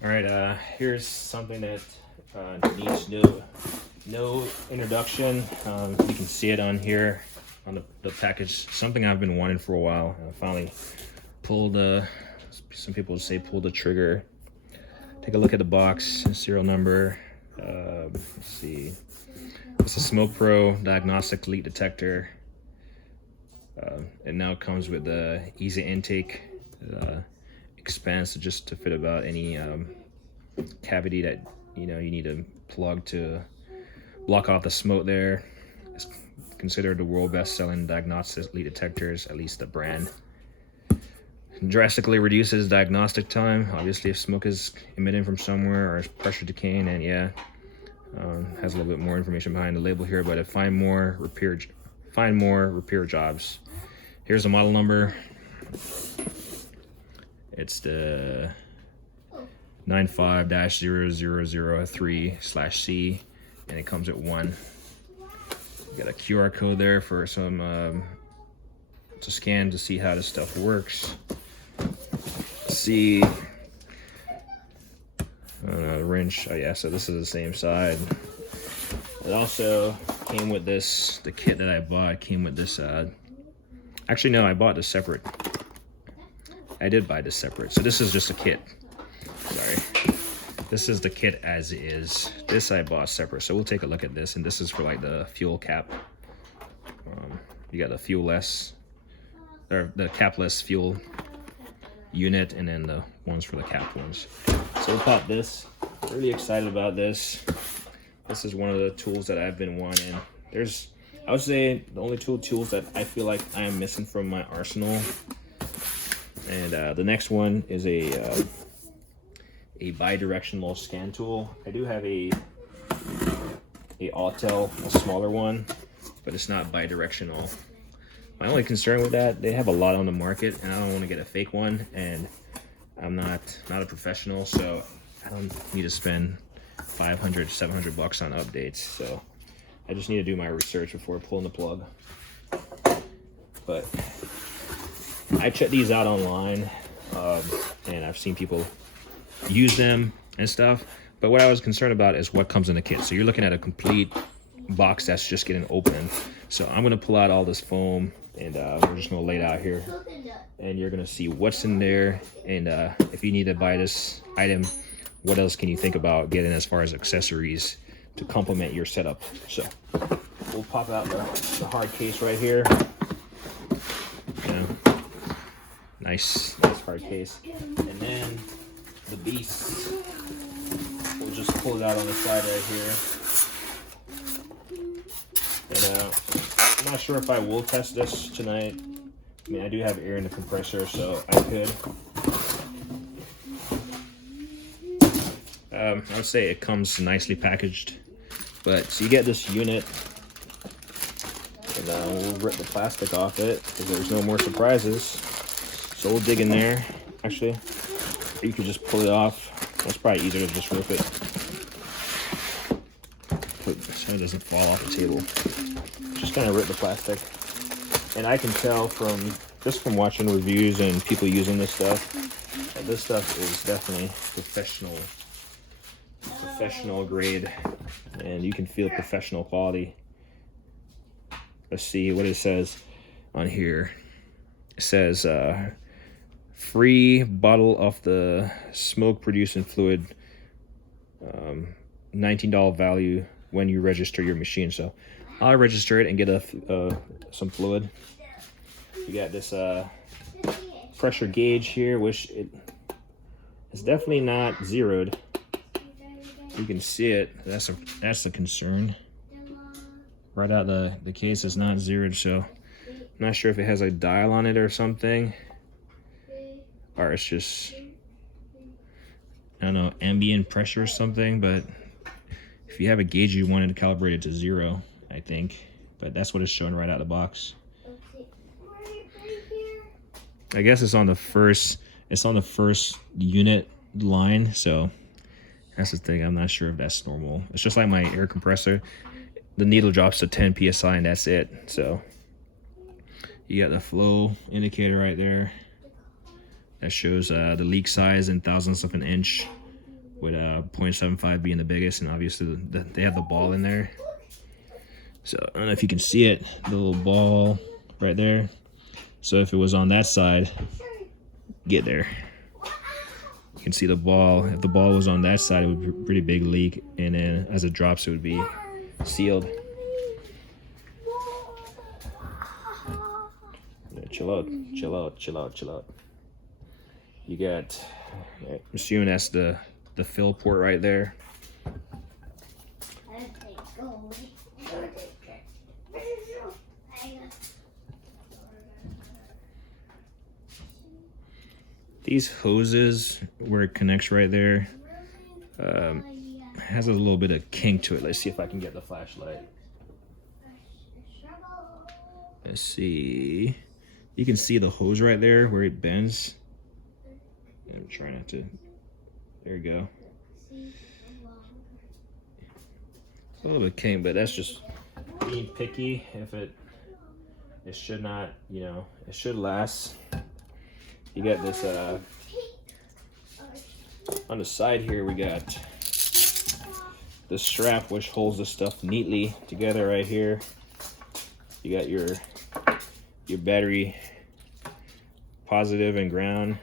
All right, here's something that needs no introduction. You can see it on here on the package. Something I've been wanting for a while. I finally pulled some people say pull the trigger. Take a look at the box, serial number. Let's see. It's a Smoke Pro diagnostic leak detector. It now comes with the easy intake. Expands just to fit about any cavity that you need to plug to block off the smoke there. It's considered the world best-selling diagnostic leak detectors, at least the brand. Drastically reduces diagnostic time. Obviously, if smoke is emitting from somewhere or pressure decaying, and has a little bit more information behind the label here, but find more repair jobs. Here's the model number. It's the 95-0003/C, and it comes with one. Got a QR code there for some to scan to see how this stuff works. Let's see. The wrench. Oh yeah, so this is the same side. It also came with this. The kit that I bought came with this. Actually, no, I bought this separate. I did buy this separate. So this is just a kit. Sorry. This is the kit as is. This I bought separate. So we'll take a look at this. And this is for like the fuel cap. You got the fuel-less, or the capless fuel unit, and then the ones for the cap ones. So we'll pop this. Really excited about this. This is one of the tools that I've been wanting. I would say the only tools that I feel like I am missing from my arsenal. And the next one is a bi-directional scan tool. I do have a Autel, a smaller one, but it's not bi-directional. My only concern with that, they have a lot on the market, and I don't want to get a fake one, and I'm not a professional, so I don't need to spend $500, $700 on updates. So I just need to do my research before pulling the plug. But I checked these out online, and I've seen people use them and stuff. But what I was concerned about is what comes in the kit. So you're looking at a complete box that's just getting opened. So I'm gonna pull out all this foam, and we're just gonna lay it out here, and you're gonna see what's in there. And if you need to buy this item, what else can you think about getting as far as accessories to complement your setup? So we'll pop out the hard case right here. Nice hard case. And then the beast, we'll just pull it out on the side right here. And I'm not sure if I will test this tonight. I mean, I do have air in the compressor, so I could. I would say it comes nicely packaged. But so you get this unit, and we'll rip the plastic off it because there's no more surprises. So we'll dig in there. Actually, you could just pull it off. That's probably easier to just rip it. So it doesn't fall off the table. Just kind of rip the plastic. And I can tell from watching reviews and people using this stuff, that this stuff is definitely professional grade, and you can feel professional quality. Let's see what it says on here. It says free bottle of the smoke producing fluid, $19 value when you register your machine. So I'll register it and get some fluid. You got this pressure gauge here, which it's definitely not zeroed. You can see it. That's a concern. Right out the case is not zeroed, so I'm not sure if it has a dial on it or something, or it's just, I don't know, ambient pressure or something. But if you have a gauge, you want it to calibrate it to 0, I think. But that's what it's showing right out of the box. I guess it's on the first unit line, so that's the thing. I'm not sure if that's normal. It's just like my air compressor. The needle drops to 10 psi, and that's it. So you got the flow indicator right there that shows the leak size in thousandths of an inch. with 0.75 being the biggest, and obviously they have the ball in there. So I don't know if you can see it, the little ball right there. So if it was on that side, get there. You can see the ball. If the ball was on that side, it would be a pretty big leak, and then as it drops, it would be sealed. Yeah, chill out, chill out, chill out, chill out. You got, I'm assuming that's the fill port right there. These hoses, where it connects right there, has a little bit of kink to it. Let's see if I can get the flashlight. Let's see. You can see the hose right there where it bends. I'm trying not to. There you go. A little bit kink, but that's just being picky. If it should not, you know, it should last. You got this on the side here. We got the strap which holds the stuff neatly together right here. You got your battery positive and ground,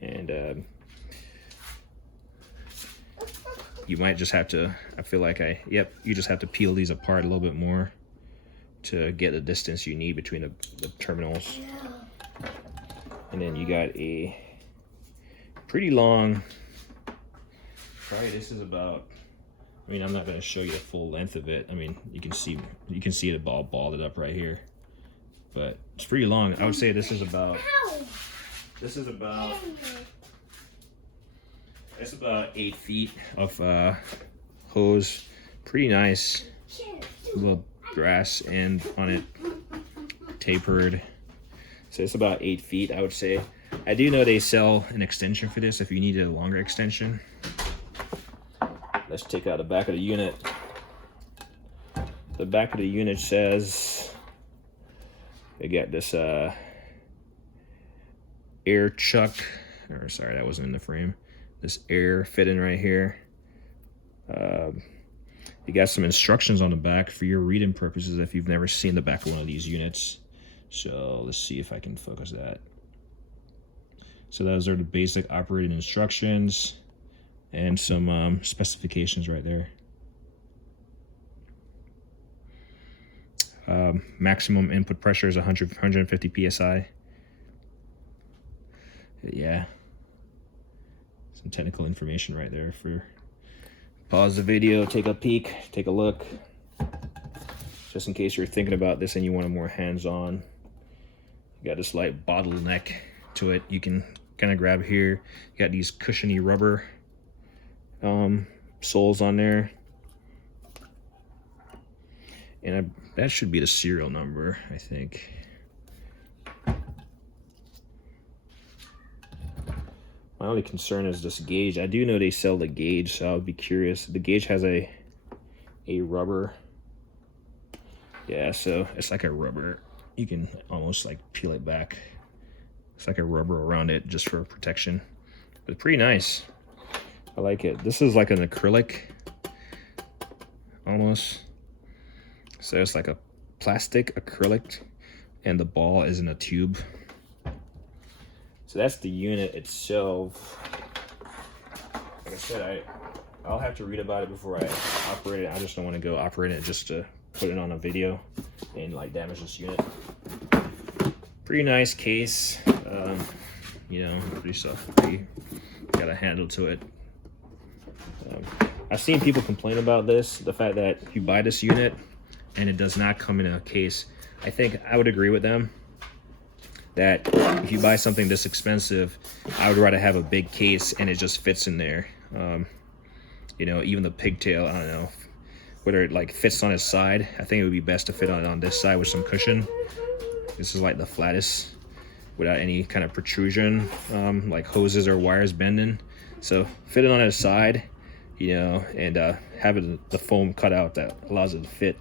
and you might just have to, I feel like you just have to peel these apart a little bit more to get the distance you need between the terminals. And then you got a pretty long, probably this is about, I mean, I'm not going to show you the full length of it. I mean, you can see it all balled up right here, but it's pretty long. I would say this is about it's about 8 feet of hose. Pretty nice little brass end on it, tapered. So it's about 8 feet, I would say. I do know they sell an extension for this if you needed a longer extension. Let's take out the back of the unit. The back of the unit says they got this air chuck, or sorry, that wasn't in the frame. This air fitting right here. You got some instructions on the back for your reading purposes if you've never seen the back of one of these units. So let's see if I can focus that. So those are the basic operating instructions and some specifications right there. Maximum input pressure is 150 psi. Yeah, some technical information right there. For pause the video, take a peek, take a look, just in case you're thinking about this and you want a more hands-on. You got this light bottleneck to it. You can kind of grab here. You got these cushiony rubber soles on there, and that should be the serial number, I think. My only concern is this gauge. I do know they sell the gauge, so I would be curious. The gauge has a rubber. Yeah, so it's like a rubber. You can almost like peel it back. It's like a rubber around it just for protection. But pretty nice. I like it. This is like an acrylic almost. So it's like a plastic acrylic, and the ball is in a tube. So that's the unit itself. Like I said, I'll have to read about it before I operate it. I just don't want to go operate it just to put it on a video and like damage this unit. Pretty nice case. You know, pretty got a handle to it. I've seen people complain about this, the fact that you buy this unit and it does not come in a case. I think I would agree with them that if you buy something this expensive, I would rather have a big case and it just fits in there. You know, even the pigtail, I don't know, whether it like fits on its side. I think it would be best to fit on this side with some cushion. This is like the flattest without any kind of protrusion, like hoses or wires bending. So fit it on its side, you know, and having the foam cut out that allows it to fit.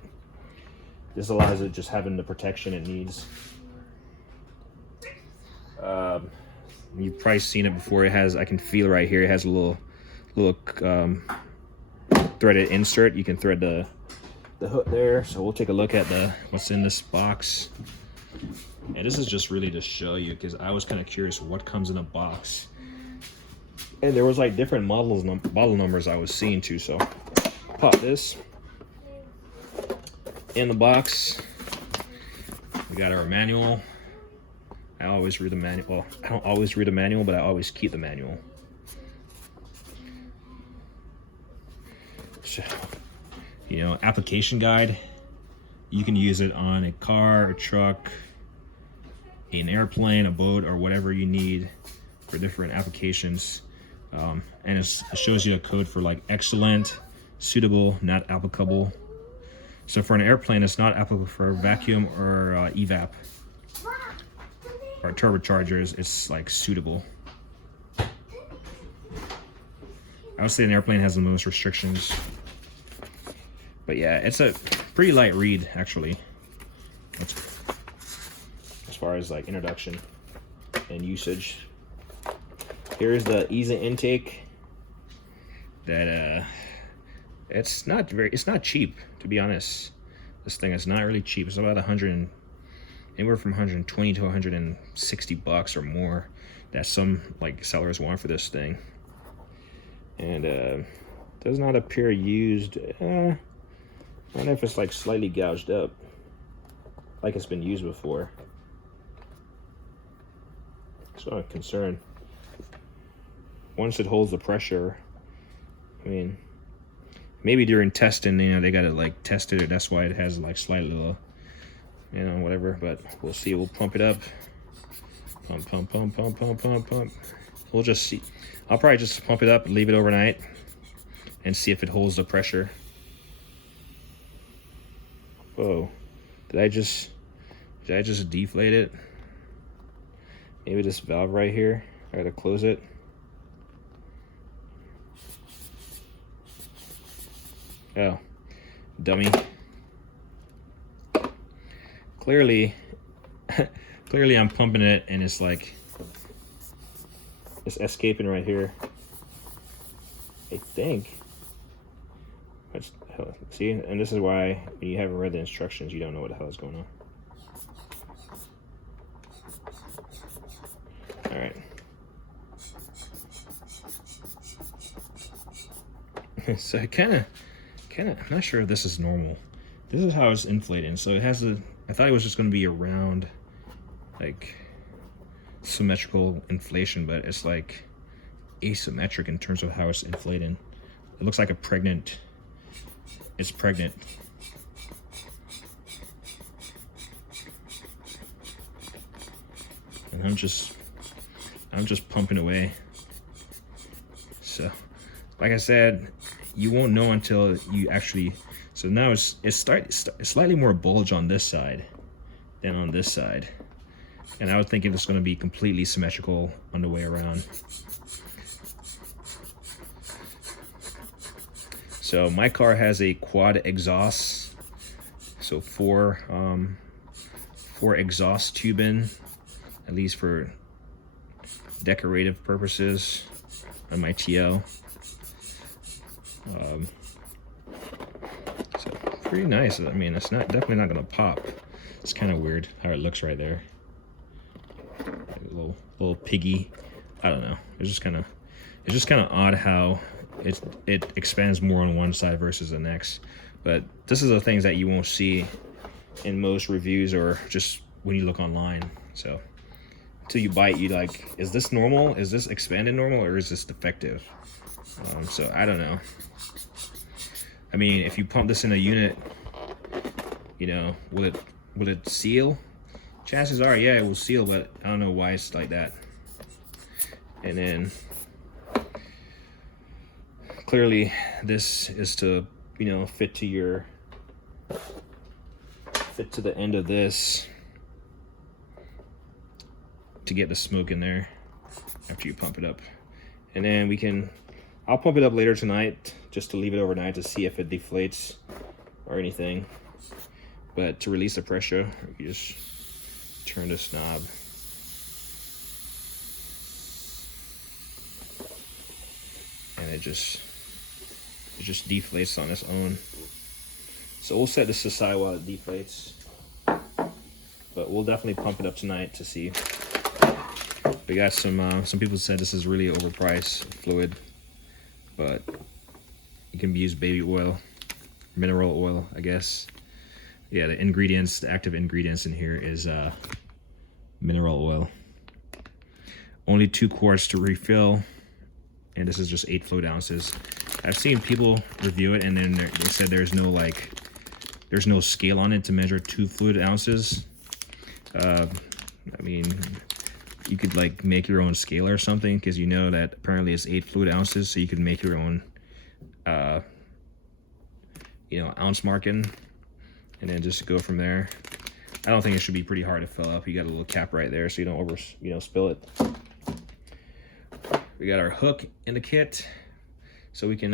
This allows it just having the protection it needs. You've probably seen it before. It has, I can feel right here, it has a little little threaded insert. You can thread the hook there. So we'll take a look at what's in this box. And this is just really to show you, because I was kind of curious what comes in a box. And there was like different model numbers I was seeing too. So pop this in the box. We got our manual. I always read the manual. Well, I don't always read the manual, but I always keep the manual. So, you know, application guide. You can use it on a car, a truck, an airplane, a boat, or whatever you need for different applications. And it shows you a code for like excellent, suitable, not applicable. So for an airplane, it's not applicable for vacuum or evap or turbochargers. It's like suitable. I would say an airplane has the most restrictions. But yeah, it's a pretty light read actually, as far as like introduction and usage. Here's the ease of intake. That it's not cheap, to be honest. This thing is not really cheap. It's about anywhere from 120 to 160 bucks or more that some like sellers want for this thing. And does not appear used. I don't know if it's like slightly gouged up, like it's been used before. So I'm concerned. Once it holds the pressure, I mean, maybe during testing, you know, they gotta like test it, or that's why it has like slight little, you know, whatever. But we'll see. We'll pump it up. Pump, pump, pump, pump, pump, pump, pump. We'll just see. I'll probably just pump it up, leave it overnight, and see if it holds the pressure. Whoa, did I just deflate it? Maybe this valve right here, I gotta close it. Oh, dummy. Clearly I'm pumping it and it's like, it's escaping right here. I think. See, and this is why when you haven't read the instructions, you don't know what the hell is going on. All right. So I'm not sure if this is normal. This is how it's inflating. So it has I thought it was just going to be a round, like symmetrical inflation, but it's like asymmetric in terms of how it's inflating. It looks like it's pregnant. And I'm just pumping away. So, like I said, you won't know until you actually. So now it's slightly more bulge on this side than on this side, and I was thinking it's going to be completely symmetrical on the way around. So my car has a quad exhaust, so four exhaust tubing, at least for decorative purposes on my TL. So pretty nice. I mean, it's definitely not gonna pop. It's kind of weird how it looks right there. Like a little piggy. I don't know. It's just kind of odd how it expands more on one side versus the next. But this is the things that you won't see in most reviews or just when you look online. So until you buy it, you like, is this normal? Is this expanded normal, or is this defective? So I don't know. I mean, if you pump this in a unit, you know, will it seal? Chances are, yeah, it will seal, but I don't know why it's like that. And then clearly this is to, you know, fit to the end of this to get the smoke in there after you pump it up. And then I'll pump it up later tonight just to leave it overnight to see if it deflates or anything. But to release the pressure, you just turn this knob. And it just deflates on its own. So we'll set this aside while it deflates, but we'll definitely pump it up tonight to see. We got some people said this is really overpriced fluid, but it can be used baby oil, mineral oil, I guess. Yeah, the ingredients, the active ingredients in here is mineral oil. Only 2 quarts to refill, and this is just 8 fluid ounces. I've seen people review it, and then they said there's no scale on it to measure 2 fluid ounces. I mean, you could like make your own scale or something, because you know that apparently it's 8 fluid ounces, so you could make your own ounce marking, and then just go from there. I don't think it should be pretty hard to fill up. You got a little cap right there so you don't spill it. We got our hook in the kit, so we can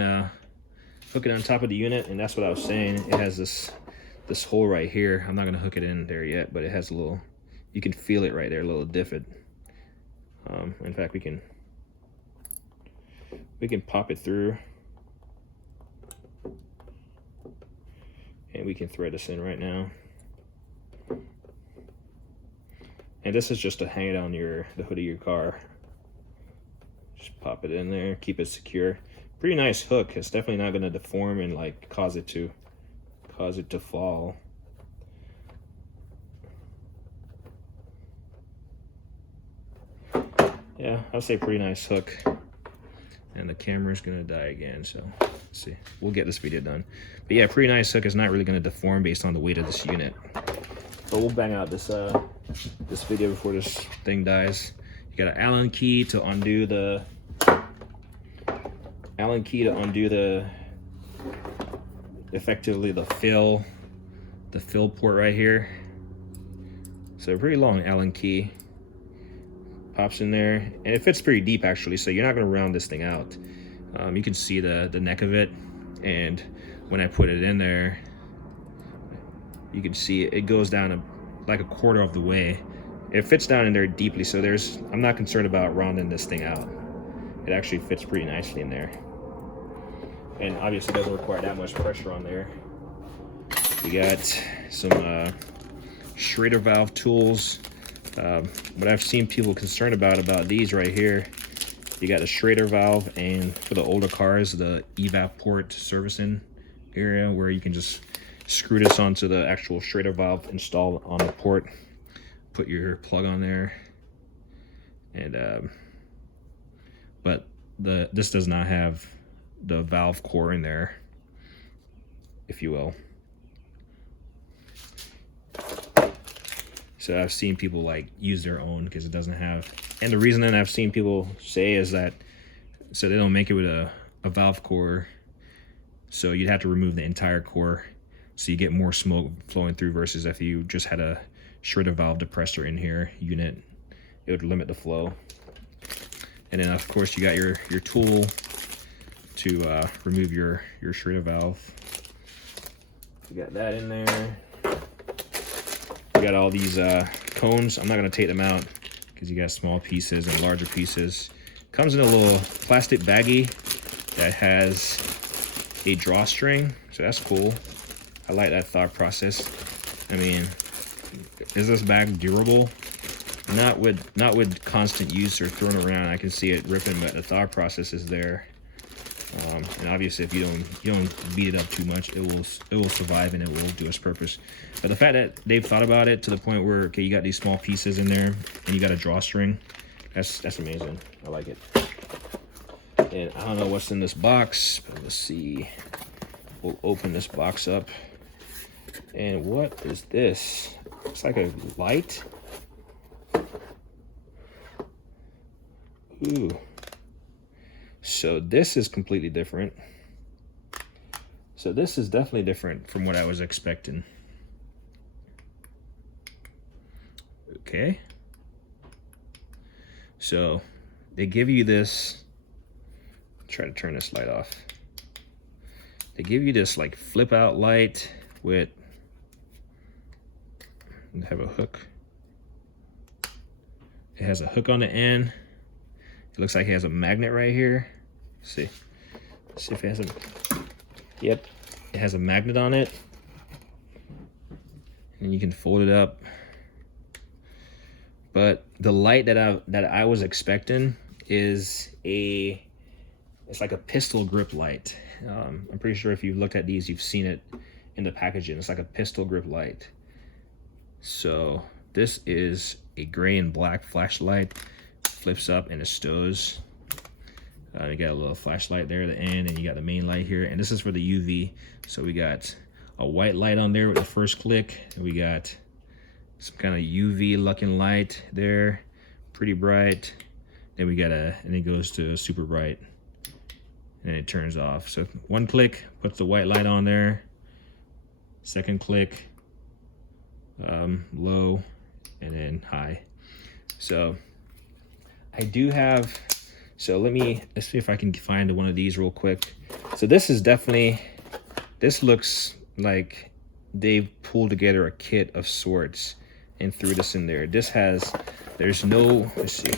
hook it on top of the unit, and that's what I was saying. It has this hole right here. I'm not gonna hook it in there yet, but it has a little, you can feel it right there, a little divot. In fact, we can pop it through, and we can thread this in right now. And this is just to hang it on the hood of your car. Just pop it in there, keep it secure. Pretty nice hook. It's definitely not going to deform and like cause it to fall. Yeah, I'll say pretty nice hook. And the camera's gonna die again, so let's see. We'll get this video done. But yeah, pretty nice hook. It's not really gonna deform based on the weight of this unit. But we'll bang out this this video before this thing dies. You got an Allen key to undo the effectively the fill port right here. So a pretty long Allen key. Pops in there, and it fits pretty deep actually, so you're not going to round this thing out. You can see the neck of it, and when I put it in there, you can see it goes down like a quarter of the way. It fits down in there deeply, so I'm not concerned about rounding this thing out. It actually fits pretty nicely in there, and obviously doesn't require that much pressure on there. We got some Schrader valve tools. What I've seen people concerned about these right here, you got a Schrader valve, and for the older cars, the evap port servicing area where you can just screw this onto the actual Schrader valve installed on the port, put your plug on there, and but this does not have the valve core in there, if you will. So I've seen people like use their own because it doesn't have, and the reason that I've seen people say is that so they don't make it with a valve core, so you'd have to remove the entire core so you get more smoke flowing through, versus if you just had a Schrader valve depressor in here unit, it would limit the flow. And then of course you got your tool to remove your Schrader valve. You got that in there. We got all these cones. I'm not gonna take them out because you got small pieces and larger pieces. Comes in a little plastic baggie that has a drawstring, so that's cool. I like that thought process. I mean, is this bag durable? Not with constant use or thrown around. I can see it ripping, but the thought process is there. And obviously, if you don't beat it up too much, it will survive and it will do its purpose. But the fact that they've thought about it to the point where, okay, you got these small pieces in there and you got a drawstring, that's amazing. I like it. And I don't know what's in this box, but let's see. We'll open this box up. And what is this? Looks like a light. Ooh. So this is completely different. So this is definitely different from what I was expecting. Okay. So they give you this, try to turn this light off. They give you this like flip out light with, have a hook. It has a hook on the end. It looks like it has a magnet right here. Let's see. See if it has a, yep, it has a magnet on it. And you can fold it up. But the light that I was expecting is it's like a pistol grip light. I'm pretty sure if you've looked at these, you've seen it in the packaging. It's like a pistol grip light. So this is a gray and black flashlight. Flips up and it stows. You got a little flashlight there at the end, and you got the main light here. And this is for the UV. So we got a white light on there with the first click. And we got some kind of UV looking light there, pretty bright. Then we got and it goes to super bright, and it turns off. So one click puts the white light on there. Second click, low, and then high. So I do have, so let's see if I can find one of these real quick. So this is definitely, this looks like they've pulled together a kit of sorts and threw this in there. This has, there's no, let's see.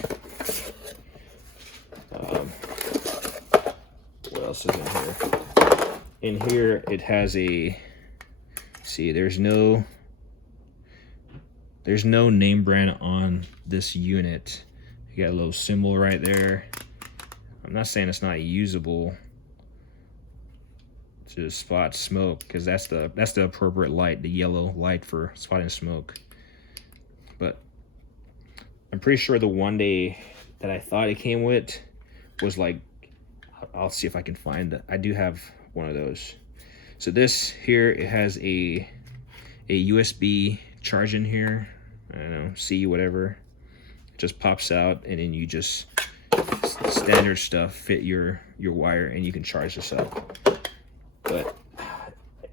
What else is in here? In here, it has a, see, there's no name brand on this unit. You got a little symbol right there. I'm not saying it's not usable to spot smoke, because that's the appropriate light, the yellow light for spotting smoke. But I'm pretty sure the one that I thought it came with was like, I'll see if I can find it. I do have one of those. So this here, it has a USB charge in here. I don't know, C whatever. It just pops out, and then you just standard stuff, fit your wire, and you can charge this up. But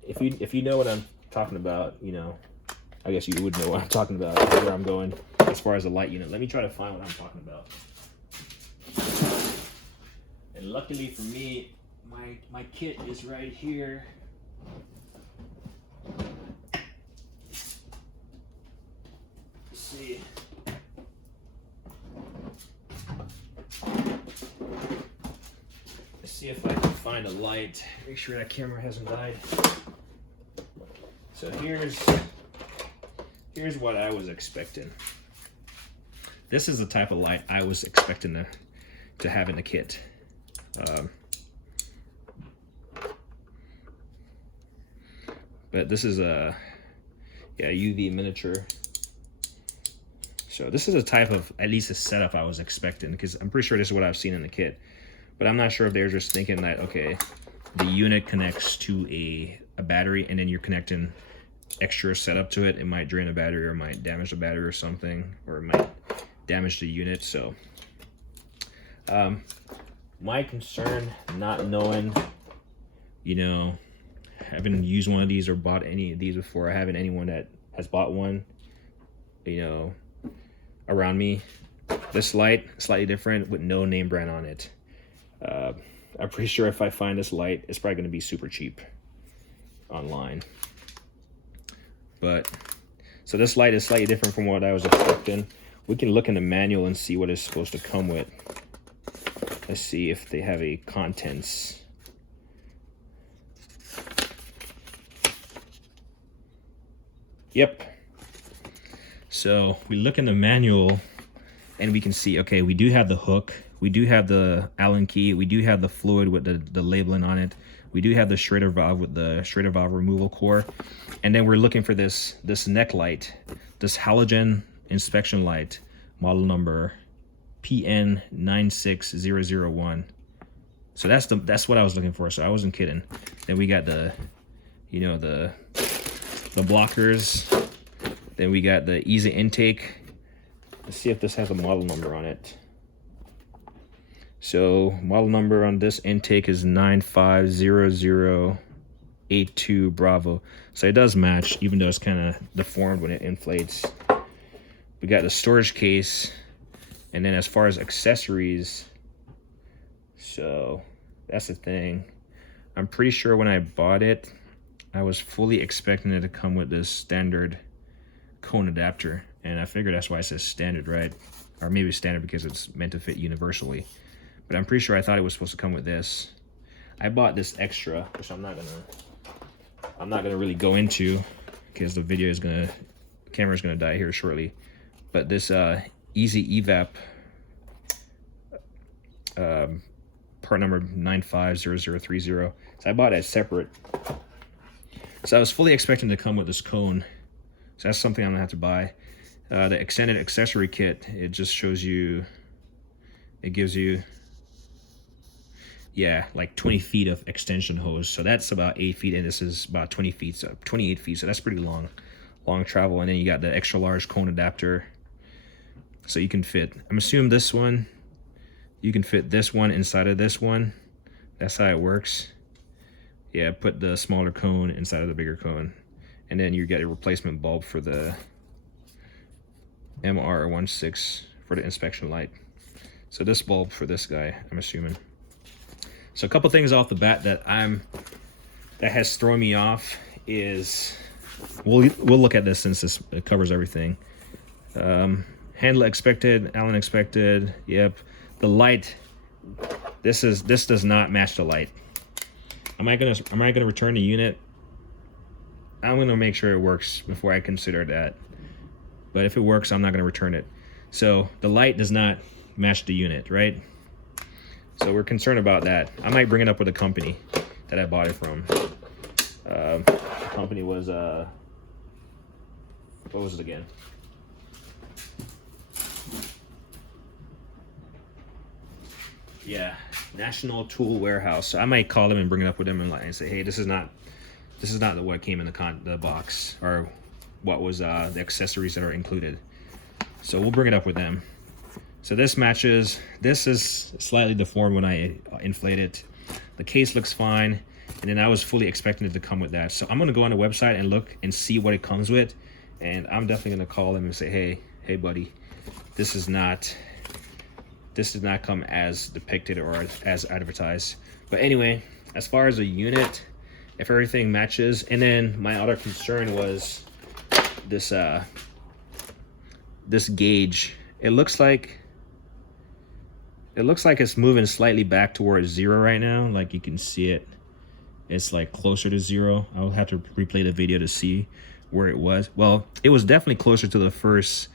if you know what I'm talking about, you know, I guess you would know what I'm talking about, where I'm going as far as the light unit. Let me try to find what I'm talking about. And luckily for me, my kit is right here. Let's see. Let's see if I can find a light. Make sure that camera hasn't died. So here's what I was expecting. This is the type of light I was expecting to have in the kit. But this is a UV miniature. So this is a type of, at least a setup I was expecting, because I'm pretty sure this is what I've seen in the kit. But I'm not sure if they're just thinking that, okay, the unit connects to a battery, and then you're connecting extra setup to it. It might drain the battery, or it might damage the battery or something, or it might damage the unit. So my concern, not knowing, you know, haven't used one of these or bought any of these before, I haven't anyone that has bought one, you know, around me. This light, slightly different with no name brand on it. I'm pretty sure if I find this light, it's probably going to be super cheap online. But so this light is slightly different from what I was expecting. We can look in the manual and see what it's supposed to come with. Let's see if they have a contents. Yep. So we look in the manual and we can see, okay, we do have the hook. We do have the Allen key. We do have the fluid with the labeling on it. We do have the Schrader valve with the Schrader valve removal core. And then we're looking for this neck light, this halogen inspection light, model number PN96001. So that's what I was looking for. So I wasn't kidding. Then we got the blockers. Then we got the easy intake. Let's see if this has a model number on it. So model number on this intake is 950082 Bravo. So it does match, even though it's kind of deformed when it inflates. We got the storage case. And then as far as accessories, so that's the thing. I'm pretty sure when I bought it, I was fully expecting it to come with this standard cone adapter. And I figured that's why it says standard, right? Or maybe standard because it's meant to fit universally. But I'm pretty sure I thought it was supposed to come with this. I bought this extra, which I'm not gonna really go into because the camera's gonna die here shortly. But this Easy Evap part number 950030. So I bought it separate. So I was fully expecting to come with this cone. So that's something I'm gonna have to buy. The extended accessory kit, it just shows you, it gives you, yeah, like 20 feet of extension hose. So that's about 8 feet, and this is about 20 feet, so 28 feet. So that's pretty long travel. And then you got the extra large cone adapter. So you can fit, I'm assuming this one, you can fit this one inside of this one. That's how it works. Yeah, put the smaller cone inside of the bigger cone. And then you get a replacement bulb for the MR16 for the inspection light. So this bulb for this guy, I'm assuming. So a couple things off the bat that has thrown me off is, we'll look at this since it covers everything. Handle expected, Allen expected. Yep. The light, this does not match the light. Am I gonna return the unit? I'm gonna make sure it works before I consider that. But if it works, I'm not gonna return it. So the light does not match the unit, right? So we're concerned about that. I might bring it up with the company that I bought it from. The company was what was it again? Yeah, National Tool Warehouse. So I might call them and bring it up with them and say, hey, this is not what came in the box, or what was the accessories that are included. So we'll bring it up with them. So this matches. This is slightly deformed when I inflate it. The case looks fine, and then I was fully expecting it to come with that. So I'm gonna go on the website and look and see what it comes with, and I'm definitely gonna call them and say, hey buddy, this did not come as depicted or as advertised. But anyway, as far as a unit, if everything matches, and then my other concern was this this gauge. It looks like it's moving slightly back towards 0 right now. Like you can see it. It's like closer to 0. I'll have to replay the video to see where it was. Well, it was definitely closer to the first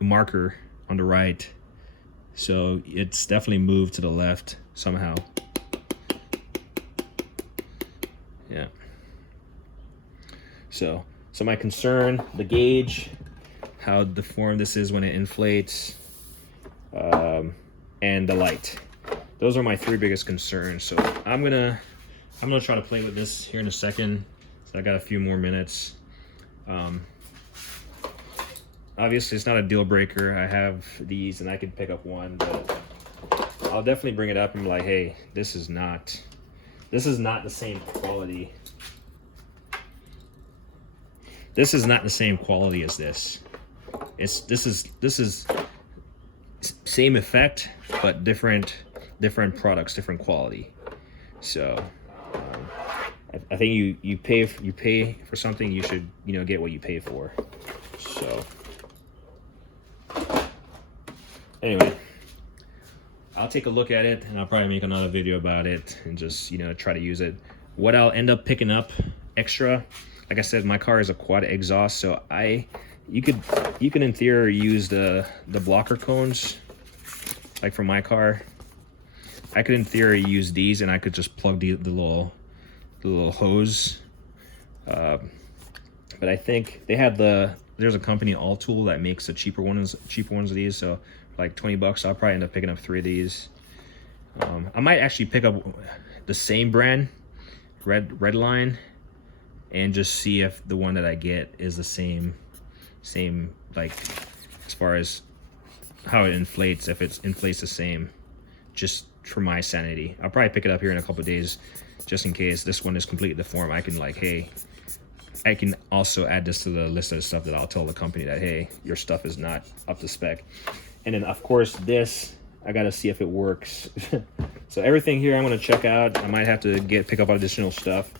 marker on the right. So it's definitely moved to the left somehow. Yeah. So my concern, the gauge, how deformed this is when it inflates, and the light. Those are my 3 biggest concerns. So I'm gonna try to play with this here in a second. So I got a few more minutes. Obviously it's not a deal breaker. I have these and I can pick up one, but I'll definitely bring it up and be like, hey, this is not the same quality. This is not the same quality as this. This is same effect, but different products, different quality. So I think you pay for something, you should get what you pay for. So anyway, I'll take a look at it and I'll probably make another video about it and just try to use it. What I'll end up picking up extra, like I said, my car is a quad exhaust, so you could in theory use the blocker cones, like for my car. I could in theory use these and I could just plug the little hose. But I think they have there's a company, All Tool, that makes the cheaper ones of these. So like $20, I'll probably end up picking up 3 of these. I might actually pick up the same brand, Redline, and just see if the one that I get is the same like as far as how it inflates, if it inflates the same, just for my sanity. I'll probably pick it up here in a couple of days just in case this one is completely deformed. I can hey, I can also add this to the list of stuff that I'll tell the company that, hey, your stuff is not up to spec. And then of course this, I gotta see if it works. So everything here I'm gonna check out. I might have to pick up additional stuff,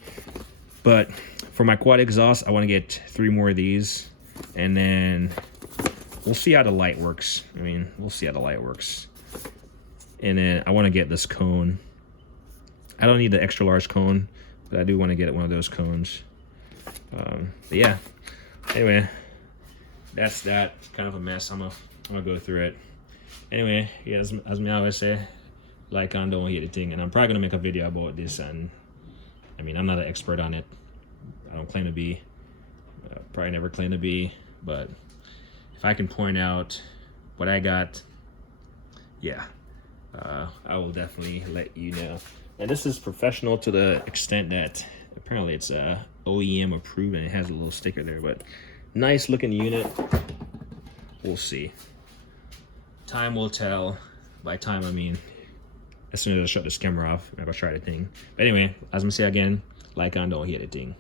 but for my quad exhaust, I want to get 3 more of these, and then we'll see how the light works. I mean, we'll see how the light works. And then I want to get this cone. I don't need the extra large cone, but I do want to get one of those cones. But yeah, anyway, that's that. It's kind of a mess. I'm gonna go through it. Anyway, yeah, as me always say, like and don't hit the thing. And I'm probably gonna make a video about this. And I mean, I'm not an expert on it. I don't claim to be. Probably never claim to be. But if I can point out what I got, yeah, I will definitely let you know. And this is professional to the extent that apparently it's OEM approved and it has a little sticker there. But nice looking unit. We'll see. Time will tell. By time, I mean as soon as I shut this camera off, I'm gonna try the thing. But anyway, as I'm gonna say again, like and don't hit the thing.